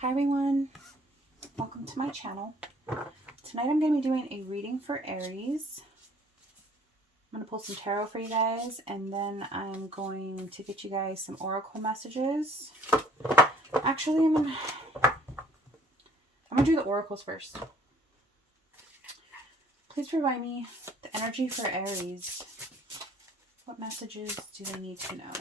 Hi everyone, welcome to my channel. Tonight I'm going to be doing a reading for Aries. I'm going to pull some tarot for you guys, and then I'm going to get you guys some oracle messages. Actually, I'm going to do the oracles first. Please provide me the energy for Aries. What messages do they need to know?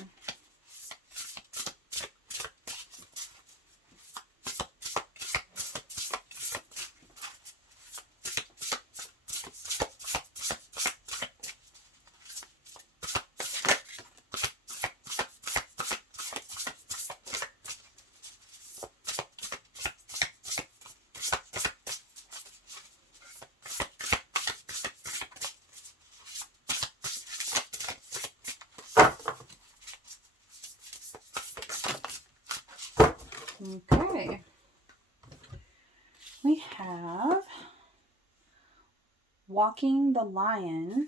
Okay, we have Walking the Lion,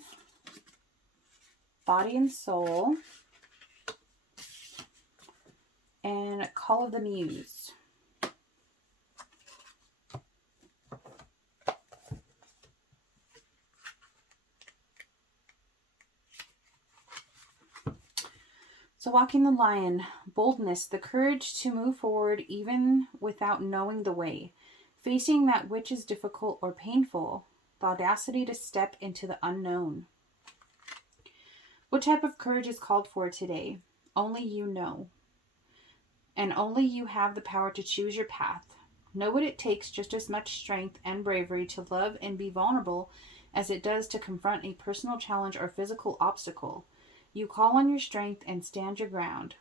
Body and Soul, and Call of the Muse. So Walking the Lion, boldness, the courage to move forward even without knowing the way, facing that which is difficult or painful, the audacity to step into the unknown. What type of courage is called for today? Only you know. And only you have the power to choose your path. Know what it takes, just as much strength and bravery to love and be vulnerable as it does to confront a personal challenge or physical obstacle. You call on your strength and stand your ground,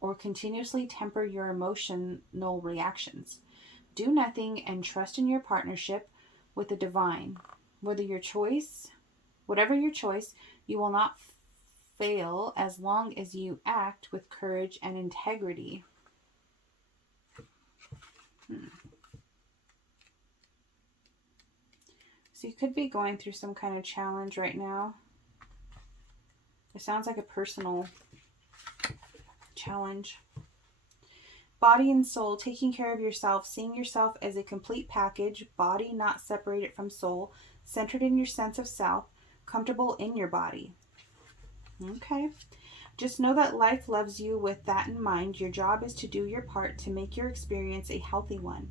or continuously temper your emotional reactions. Do nothing and trust in your partnership with the divine. Whatever your choice, you will not fail as long as you act with courage and integrity. So you could be going through some kind of challenge right now. It sounds like a personal challenge. Body and soul, taking care of yourself, seeing yourself as a complete package, body not separated from soul, centered in your sense of self, comfortable in your body. Okay. Just know that life loves you with that in mind. Your job is to do your part to make your experience a healthy one.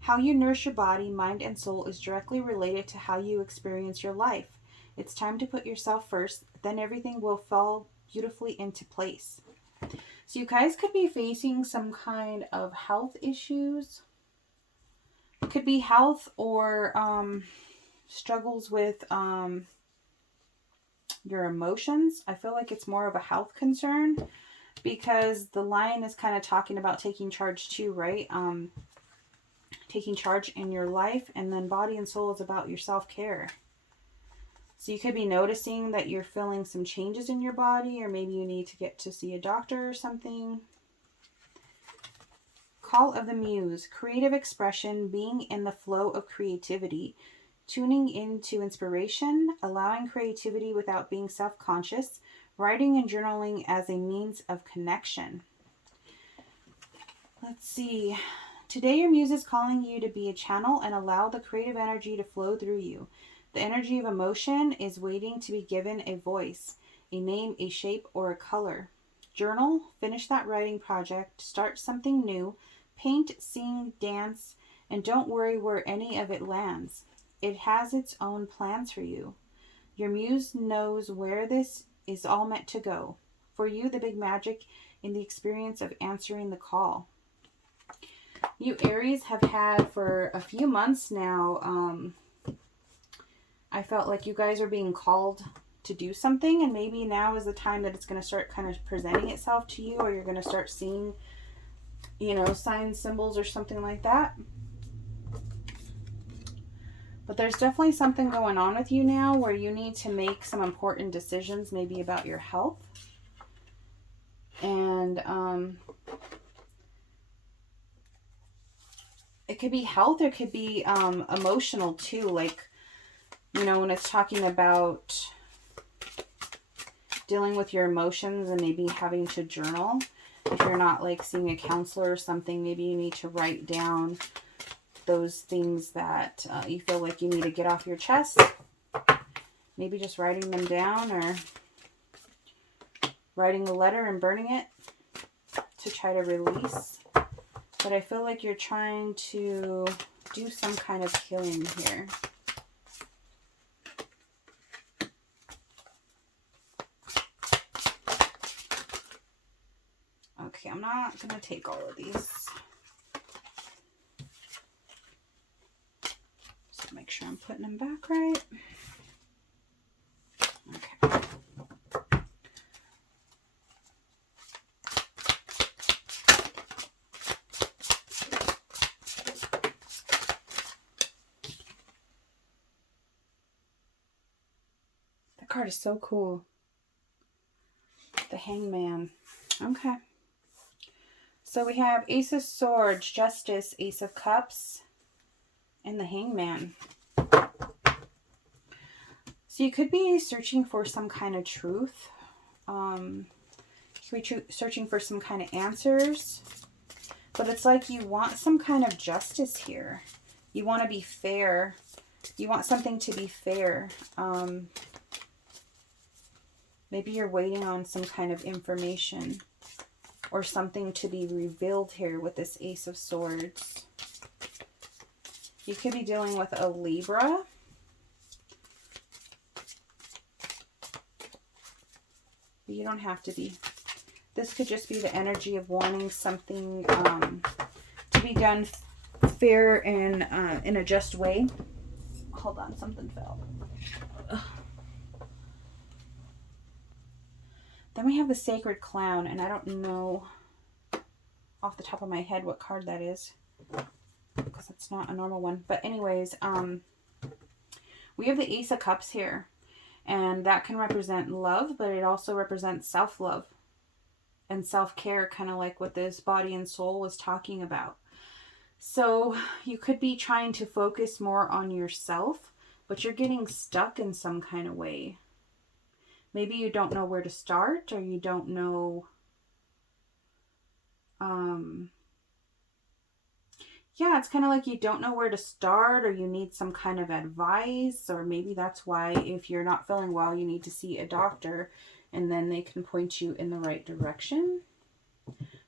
How you nourish your body, mind, and soul is directly related to how you experience your life. It's time to put yourself first, then everything will fall beautifully into place. So you guys could be facing some kind of health issues. It could be health or struggles with your emotions. I feel like it's more of a health concern because the lion is kind of talking about taking charge too, right? Taking charge in your life, and then body and soul is about your self-care. So you could be noticing that you're feeling some changes in your body, or maybe you need to get to see a doctor or something. Call of the Muse, creative expression, being in the flow of creativity, tuning into inspiration, allowing creativity without being self-conscious, writing and journaling as a means of connection. Let's see. Today your muse is calling you to be a channel and allow the creative energy to flow through you. The energy of emotion is waiting to be given a voice, a name, a shape, or a color. Journal, finish that writing project, start something new, paint, sing, dance, and don't worry where any of it lands. It has its own plans for you. Your muse knows where this is all meant to go. For you, the big magic in the experience of answering the call. You Aries have had for a few months now, I felt like you guys are being called to do something, and maybe now is the time that it's going to start kind of presenting itself to you, or you're going to start seeing, signs, symbols, or something like that. But there's definitely something going on with you now where you need to make some important decisions, maybe about your health. And it could be health, or it could be emotional too. Like, when it's talking about dealing with your emotions and maybe having to journal, If you're not like seeing a counselor or something, maybe you need to write down those things that you feel like you need to get off your chest. Maybe just writing them down, or writing a letter and burning it to try to release. But I feel like you're trying to do some kind of healing here. Okay, I'm not going to take all of these. Just make sure I'm putting them back right. Okay. That card is so cool. The Hangman. Okay. So we have Ace of Swords, Justice, Ace of Cups, and the Hangman. So you could be searching for some kind of truth. You could be searching for some kind of answers. But it's like you want some kind of justice here. You want to be fair. You want something to be fair. Maybe you're waiting on some kind of information or something to be revealed here with this Ace of Swords. You could be dealing with a Libra. But you don't have to be. This could just be the energy of wanting something to be done fair and in a just way. Hold on, something fell. Ugh. Then we have the Sacred Clown, and I don't know off the top of my head what card that is, because it's not a normal one. But anyways, we have the Ace of Cups here, and that can represent love, but it also represents self-love and self-care, kind of like what this body and soul was talking about. So you could be trying to focus more on yourself, but you're getting stuck in some kind of way. Maybe you don't know where to start, or you don't know, yeah, it's kind of like you don't know where to start, or you need some kind of advice, or maybe that's why if you're not feeling well, you need to see a doctor, and then they can point you in the right direction.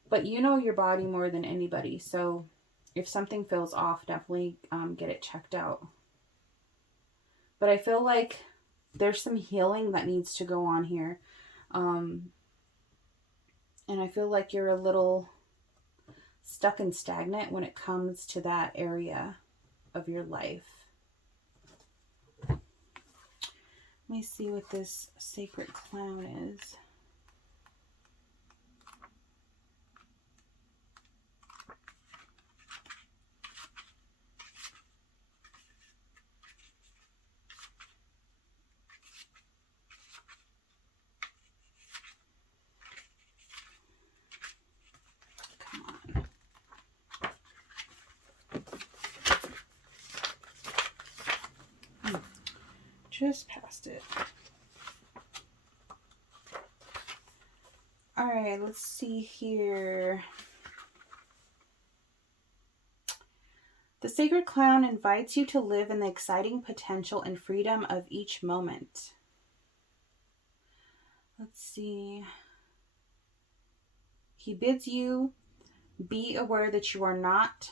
But you know your body more than anybody, so if something feels off, definitely get it checked out. But I feel like there's some healing that needs to go on here. And I feel like you're a little stuck and stagnant when it comes to that area of your life. Let me see what this Sacred Clown is. Just past it. All right, let's see here. The Sacred Clown invites you to live in the exciting potential and freedom of each moment. Let's see. He bids you be aware that you are not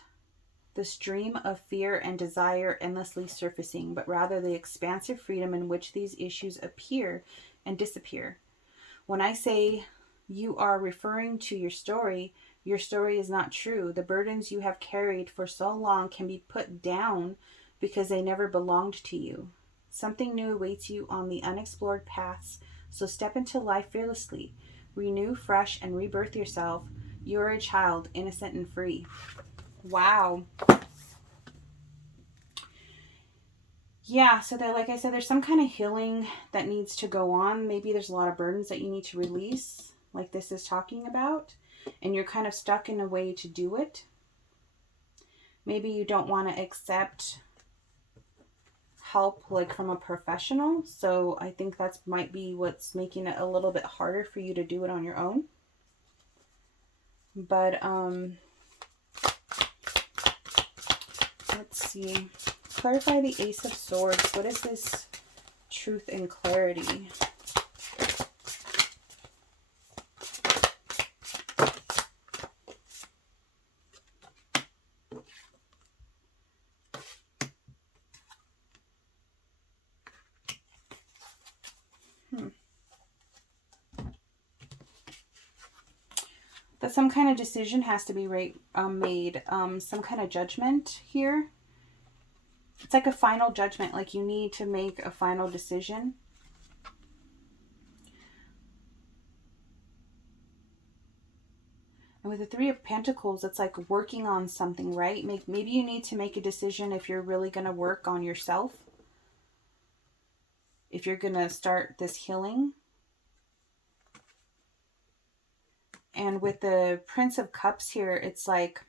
the stream of fear and desire endlessly surfacing, but rather the expansive freedom in which these issues appear and disappear. When I say you are referring to your story is not true. The burdens you have carried for so long can be put down because they never belonged to you. Something new awaits you on the unexplored paths, so step into life fearlessly. Renew, fresh, and rebirth yourself. You are a child, innocent and free. Wow. Yeah, so that, like I said, there's some kind of healing that needs to go on. Maybe there's a lot of burdens that you need to release, like this is talking about, and you're kind of stuck in a way to do it. Maybe you don't want to accept help like from a professional, so I think that might be what's making it a little bit harder for you to do it on your own. But let's see. Clarify the Ace of Swords. What is this truth and clarity? That some kind of decision has to be made. Some kind of judgment here. It's like a final judgment. Like you need to make a final decision. And with the Three of Pentacles, it's like working on something, right? Maybe you need to make a decision if you're really going to work on yourself. If you're going to start this healing. And with the Prince of Cups here, it's like,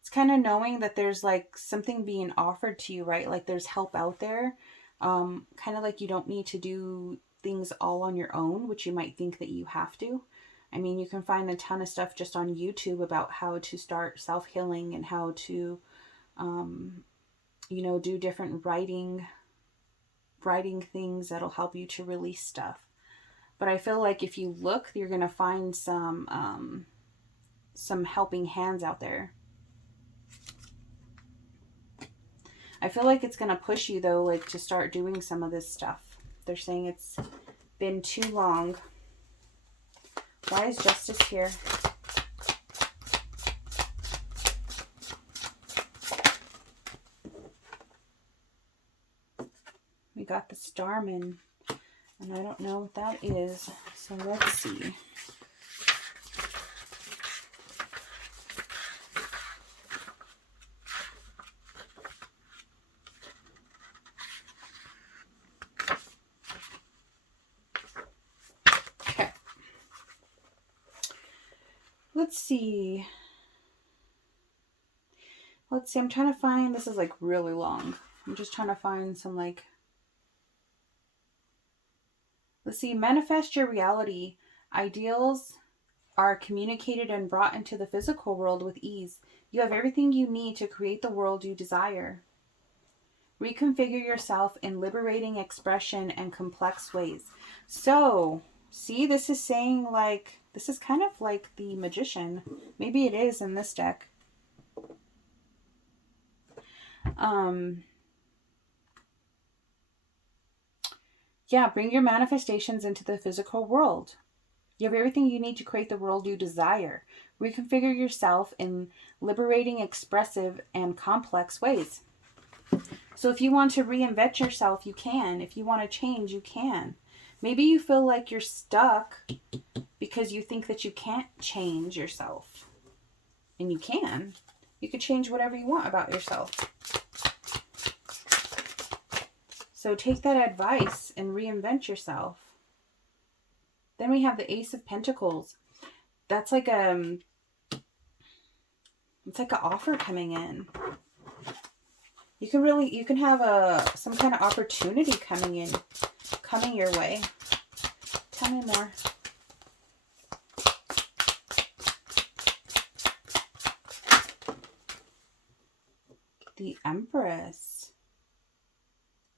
it's kind of knowing that there's like something being offered to you, right? Like there's help out there. Kind of like you don't need to do things all on your own, which you might think that you have to. I mean, you can find a ton of stuff just on YouTube about how to start self-healing and how to, you know, do different writing things that'll help you to release stuff. But I feel like if you look, you're going to find some helping hands out there. I feel like it's going to push you, though, like to start doing some of this stuff. They're saying it's been too long. Why is Justice here? We got the Starman. And I don't know what that is. So let's see. Okay. Let's see. I'm trying to find, this is like really long. I'm just trying to find some like, let's see, manifest your reality. Ideals are communicated and brought into the physical world with ease. You have everything you need to create the world you desire. Reconfigure yourself in liberating expression and complex ways. So, see, this is saying like, this is kind of like the Magician. Maybe it is in this deck. Yeah, bring your manifestations into the physical world. You have everything you need to create the world you desire. Reconfigure yourself in liberating, expressive, and complex ways. So if you want to reinvent yourself, you can. If you want to change, you can. Maybe you feel like you're stuck because you think that you can't change yourself. And you can. You can change whatever you want about yourself. So take that advice and reinvent yourself. Then we have the Ace of Pentacles. That's like it's like an offer coming in. You can have some kind of opportunity coming your way. Tell me more. The Empress.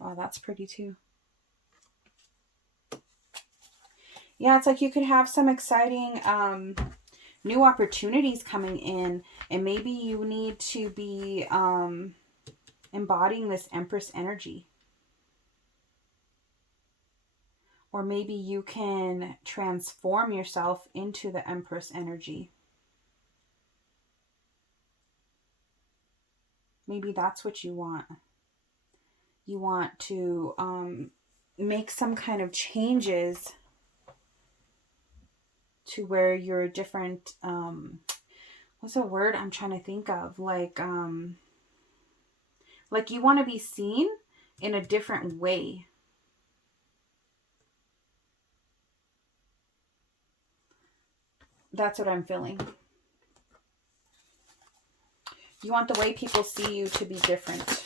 Wow, that's pretty too. Yeah, it's like you could have some exciting new opportunities coming in, and maybe you need to be embodying this Empress energy. Or maybe you can transform yourself into the Empress energy. Maybe that's what you want. You want to make some kind of changes to where you're a different, what's a word I'm trying to think of? Like you want to be seen in a different way. That's what I'm feeling. You want the way people see you to be different.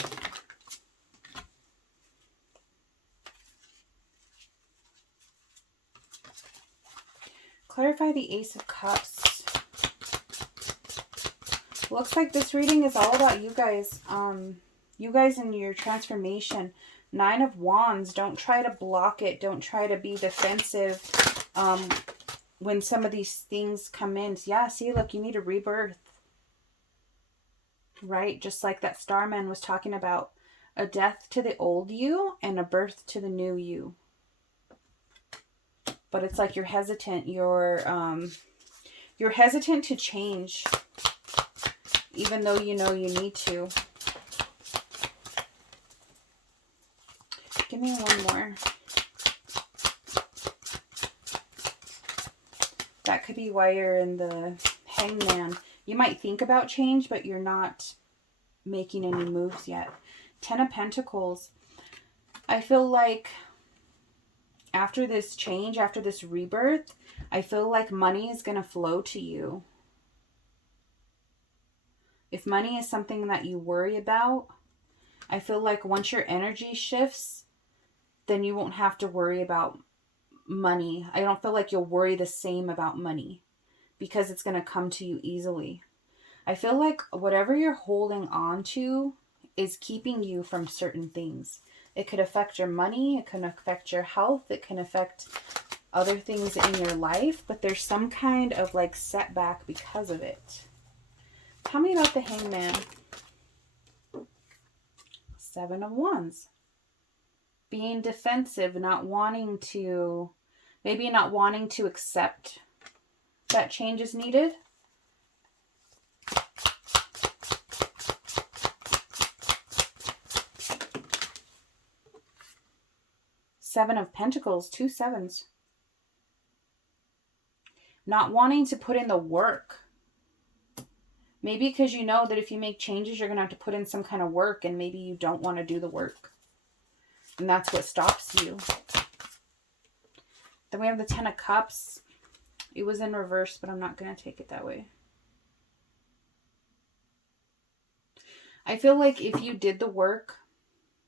clarify the Ace of Cups. Looks like this reading is all about you guys. You guys and your transformation. 9 of Wands. Don't try to block it. Don't try to be defensive when some of these things come in. Yeah, see, look, you need a rebirth. Right? Just like that Starman was talking about. A death to the old you and a birth to the new you. But it's like you're hesitant. You're hesitant to change. Even though you know you need to. Give me one more. That could be why you're in the Hangman. You might think about change, but you're not making any moves yet. 10 of Pentacles. I feel like after this change, after this rebirth, I feel like money is going to flow to you. If money is something that you worry about, I feel like once your energy shifts, then you won't have to worry about money. I don't feel like you'll worry the same about money because it's going to come to you easily. I feel like whatever you're holding on to is keeping you from certain things. It could affect your money. It can affect your health. It can affect other things in your life. But there's some kind of like setback because of it. Tell me about the Hangman. 7 of Wands. Being defensive, not wanting to, maybe not wanting to accept that change is needed. Seven of Pentacles, 2 sevens. Not wanting to put in the work. Maybe because you know that if you make changes, you're going to have to put in some kind of work, and maybe you don't want to do the work. And that's what stops you. Then we have the 10 of Cups. It was in reverse, but I'm not going to take it that way. I feel like if you did the work,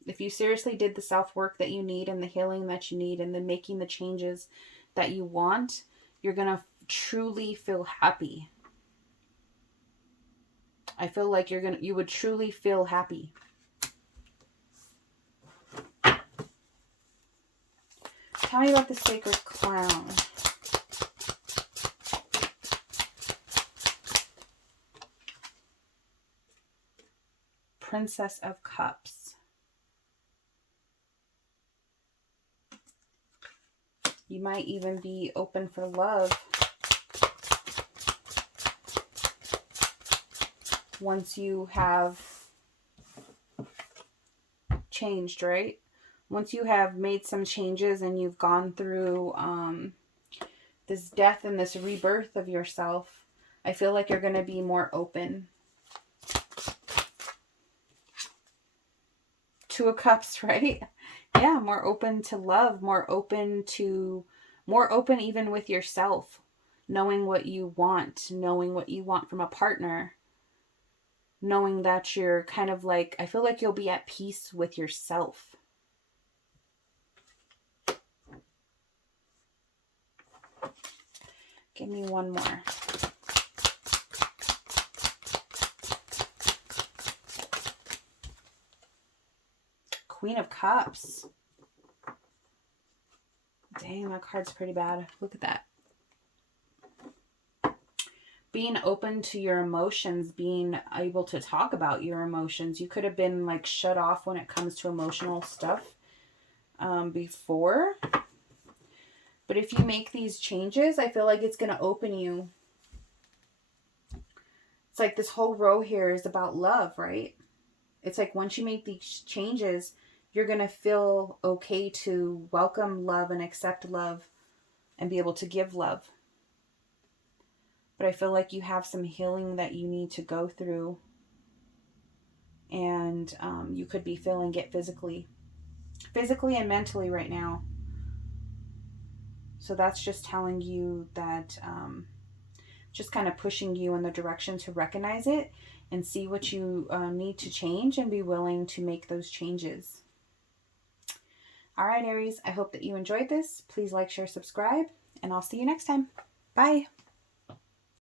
if you seriously did the self-work that you need and the healing that you need and then making the changes that you want, you're going to truly feel happy. I feel like you would truly feel happy. Tell me about the Sacred Crown. Princess of Cups. You might even be open for love once you have changed, right? Once you have made some changes and you've gone through this death and this rebirth of yourself, I feel like you're going to be more open. 2 of Cups, right? Yeah, more open to love, more open even with yourself, knowing what you want from a partner, knowing that you're kind of like, I feel like you'll be at peace with yourself. Give me one more. Queen of Cups. Dang, that card's pretty bad. Look at that. Being open to your emotions, being able to talk about your emotions. You could have been like shut off when it comes to emotional stuff before. But if you make these changes, I feel like it's going to open you. It's like this whole row here is about love, right? It's like once you make these changes, you're going to feel okay to welcome love and accept love and be able to give love. But I feel like you have some healing that you need to go through. And you could be feeling it physically and mentally right now. So that's just telling you that, just kind of pushing you in the direction to recognize it and see what you need to change and be willing to make those changes. All right, Aries, I hope that you enjoyed this. Please like, share, subscribe, and I'll see you next time. Bye.